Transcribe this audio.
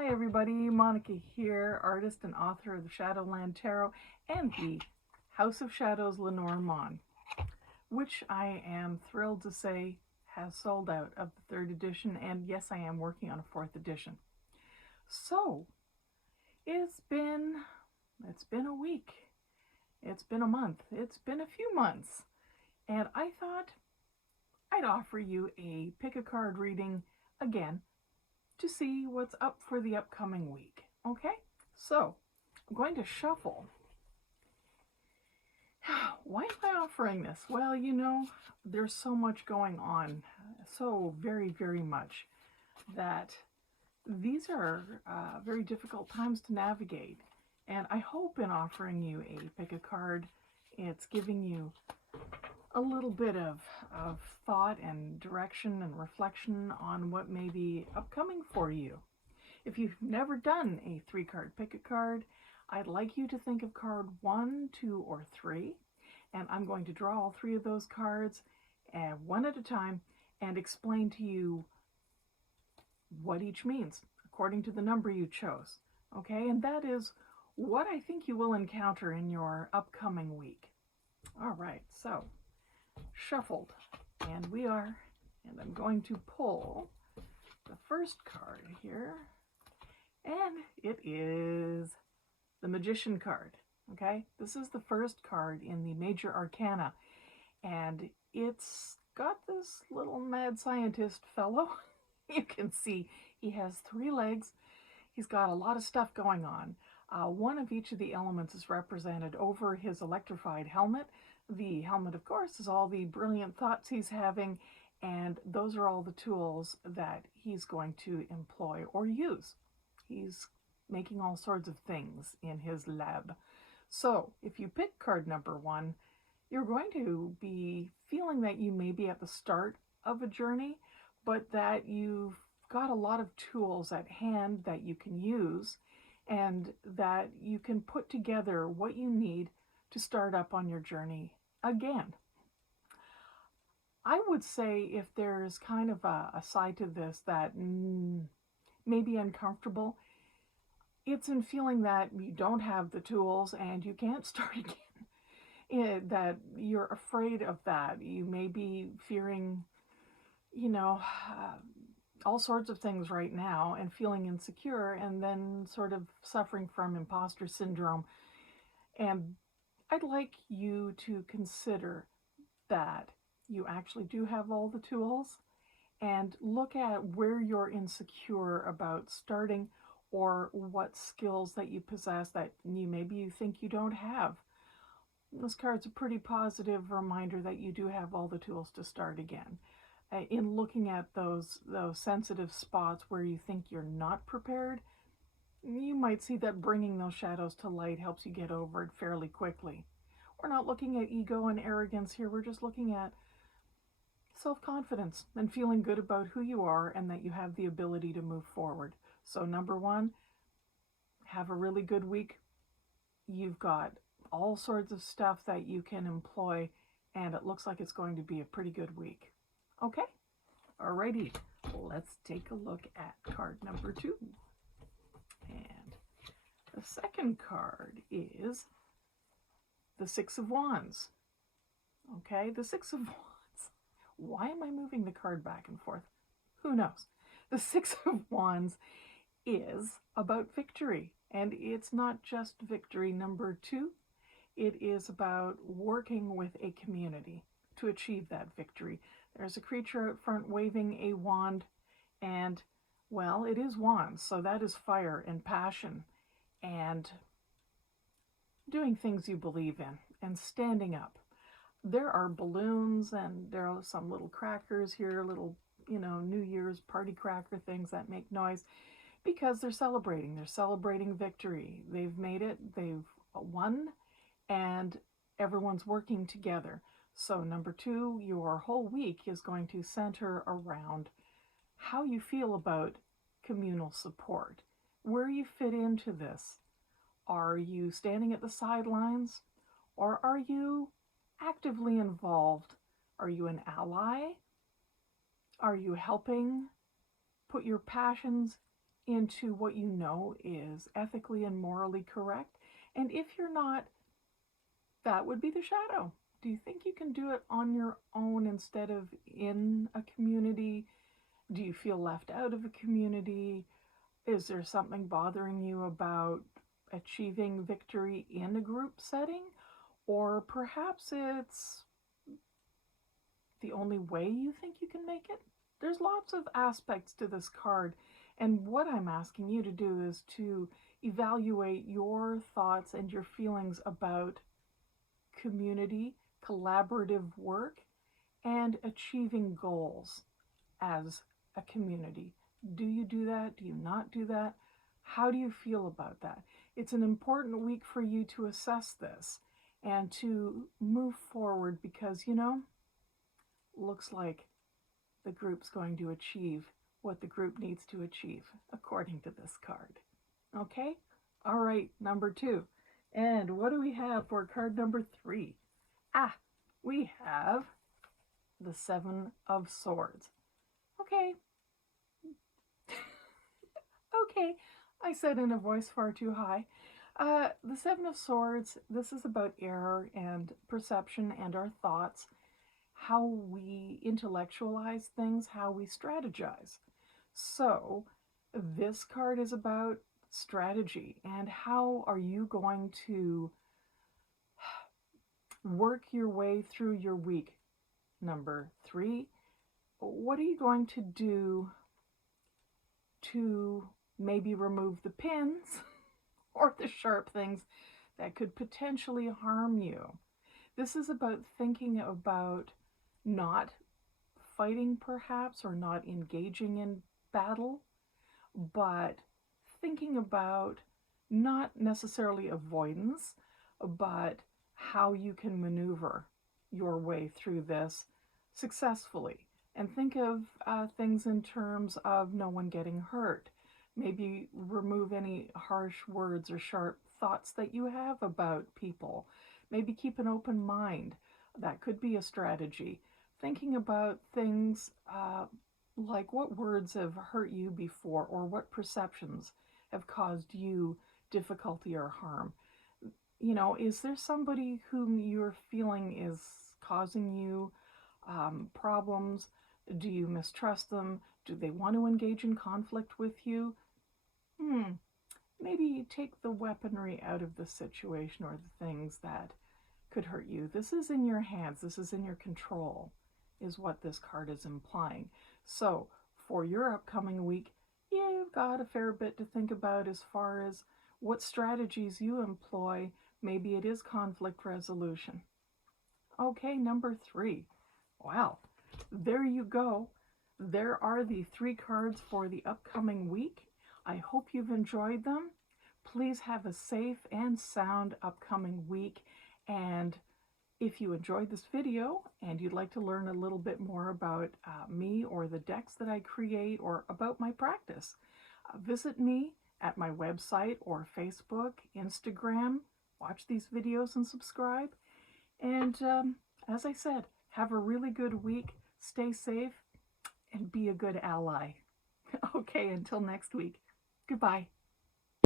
Hi everybody, Monica here, artist and author of the Shadowland Tarot and the House of Shadows Lenormand, which I am thrilled to say has sold out of the 3rd edition, and yes, I am working on a 4th edition. So, it's been a week, it's been a month, it's been a few months, and I thought I'd offer you a pick a card reading again to see what's up for the upcoming week. Okay, so I'm going to shuffle. Why am I offering this? Well, you know, there's so much going on, so very, very much, that these are very difficult times to navigate. And I hope in offering you a pick a card, it's giving you a little bit of thought and direction and reflection on what may be upcoming for you. If you've never done a 3-card pick a card, I'd like you to think of card 1, 2, or 3, and I'm going to draw all 3 of those cards one at a time and explain to you what each means according to the number you chose. Okay, and that is what I think you will encounter in your upcoming week. All right, so shuffled, and I'm going to pull the first card here, and it is the Magician card. Okay, this is the first card in the Major Arcana, and it's got this little mad scientist fellow. You can see he has 3 legs. He's got a lot of stuff going on. One of each of the elements is represented over his electrified helmet. The helmet, of course, is all the brilliant thoughts he's having, and those are all the tools that he's going to employ or use. He's making all sorts of things in his lab. So if you pick card number 1, you're going to be feeling that you may be at the start of a journey, but that you've got a lot of tools at hand that you can use, and that you can put together what you need to start up on your journey again. I would say if there's kind of a side to this that may be uncomfortable, it's in feeling that you don't have the tools and you can't start again. That you're afraid of that. You may be fearing, you know, all sorts of things right now and feeling insecure, and then sort of suffering from imposter syndrome. And I'd like you to consider that you actually do have all the tools, and look at where you're insecure about starting, or what skills that you possess that maybe you think you don't have. This card's a pretty positive reminder that you do have all the tools to start again. In looking at those sensitive spots where you think you're not prepared, you might see that bringing those shadows to light helps you get over it fairly quickly. We're not looking at ego and arrogance here, we're just looking at self-confidence and feeling good about who you are and that you have the ability to move forward. So number 1, have a really good week. You've got all sorts of stuff that you can employ, and it looks like it's going to be a pretty good week. Okay, alrighty, let's take a look at card number 2. And the second card is the 6 of Wands. Okay, the 6 of Wands. Why am I moving the card back and forth? Who knows? The 6 of Wands is about victory, and it's not just victory number 2. It is about working with a community to achieve that victory. There's a creature out front waving a wand, and, well, it is wands, so that is fire and passion and doing things you believe in and standing up. There are balloons, and there are some little crackers here, little, New Year's party cracker things that make noise because they're celebrating. They're celebrating victory. They've made it, they've won, and everyone's working together. So number 2, your whole week is going to center around how you feel about communal support, where you fit into this. Are you standing at the sidelines, or are you actively involved? Are you an ally? Are you helping put your passions into what you know is ethically and morally correct. And if you're not, that would be the shadow. Do you think you can do it on your own instead of in a community? Do you feel left out of a community? Is there something bothering you about achieving victory in a group setting? Or perhaps it's the only way you think you can make it? There's lots of aspects to this card, and what I'm asking you to do is to evaluate your thoughts and your feelings about community, collaborative work, and achieving goals as a community. Do you do that? Do you not do that? How do you feel about that? It's an important week for you to assess this and to move forward because, you know, looks like the group's going to achieve what the group needs to achieve, according to this card. Okay? All right, number 2. And what do we have for card number 3? We have the 7 of Swords. Okay. Okay, I said in a voice far too high. The 7 of Swords, this is about error and perception and our thoughts, how we intellectualize things, how we strategize. So this card is about strategy and how are you going to work your way through your week. Number 3, what are you going to do to maybe remove the pins or the sharp things that could potentially harm you? This is about thinking about not fighting perhaps or not engaging in battle, but thinking about not necessarily avoidance, but how you can maneuver your way through this successfully. And think of things in terms of no one getting hurt. Maybe remove any harsh words or sharp thoughts that you have about people. Maybe keep an open mind. That could be a strategy. Thinking about things like what words have hurt you before or what perceptions have caused you difficulty or harm. You know, is there somebody whom you're feeling is causing you problems? Do you mistrust them? Do they want to engage in conflict with you? Maybe take the weaponry out of the situation or the things that could hurt you. This is in your hands. This is in your control, is what this card is implying. So for your upcoming week, you've got a fair bit to think about as far as what strategies you employ. Maybe it is conflict resolution. Okay, number 3. Wow, there you go. There are the 3 cards for the upcoming week. I hope you've enjoyed them. Please have a safe and sound upcoming week. And if you enjoyed this video and you'd like to learn a little bit more about me or the decks that I create or about my practice, visit me at my website or Facebook, Instagram. Watch these videos and subscribe. And as I said, have a really good week. Stay safe and be a good ally. Okay, until next week. Goodbye.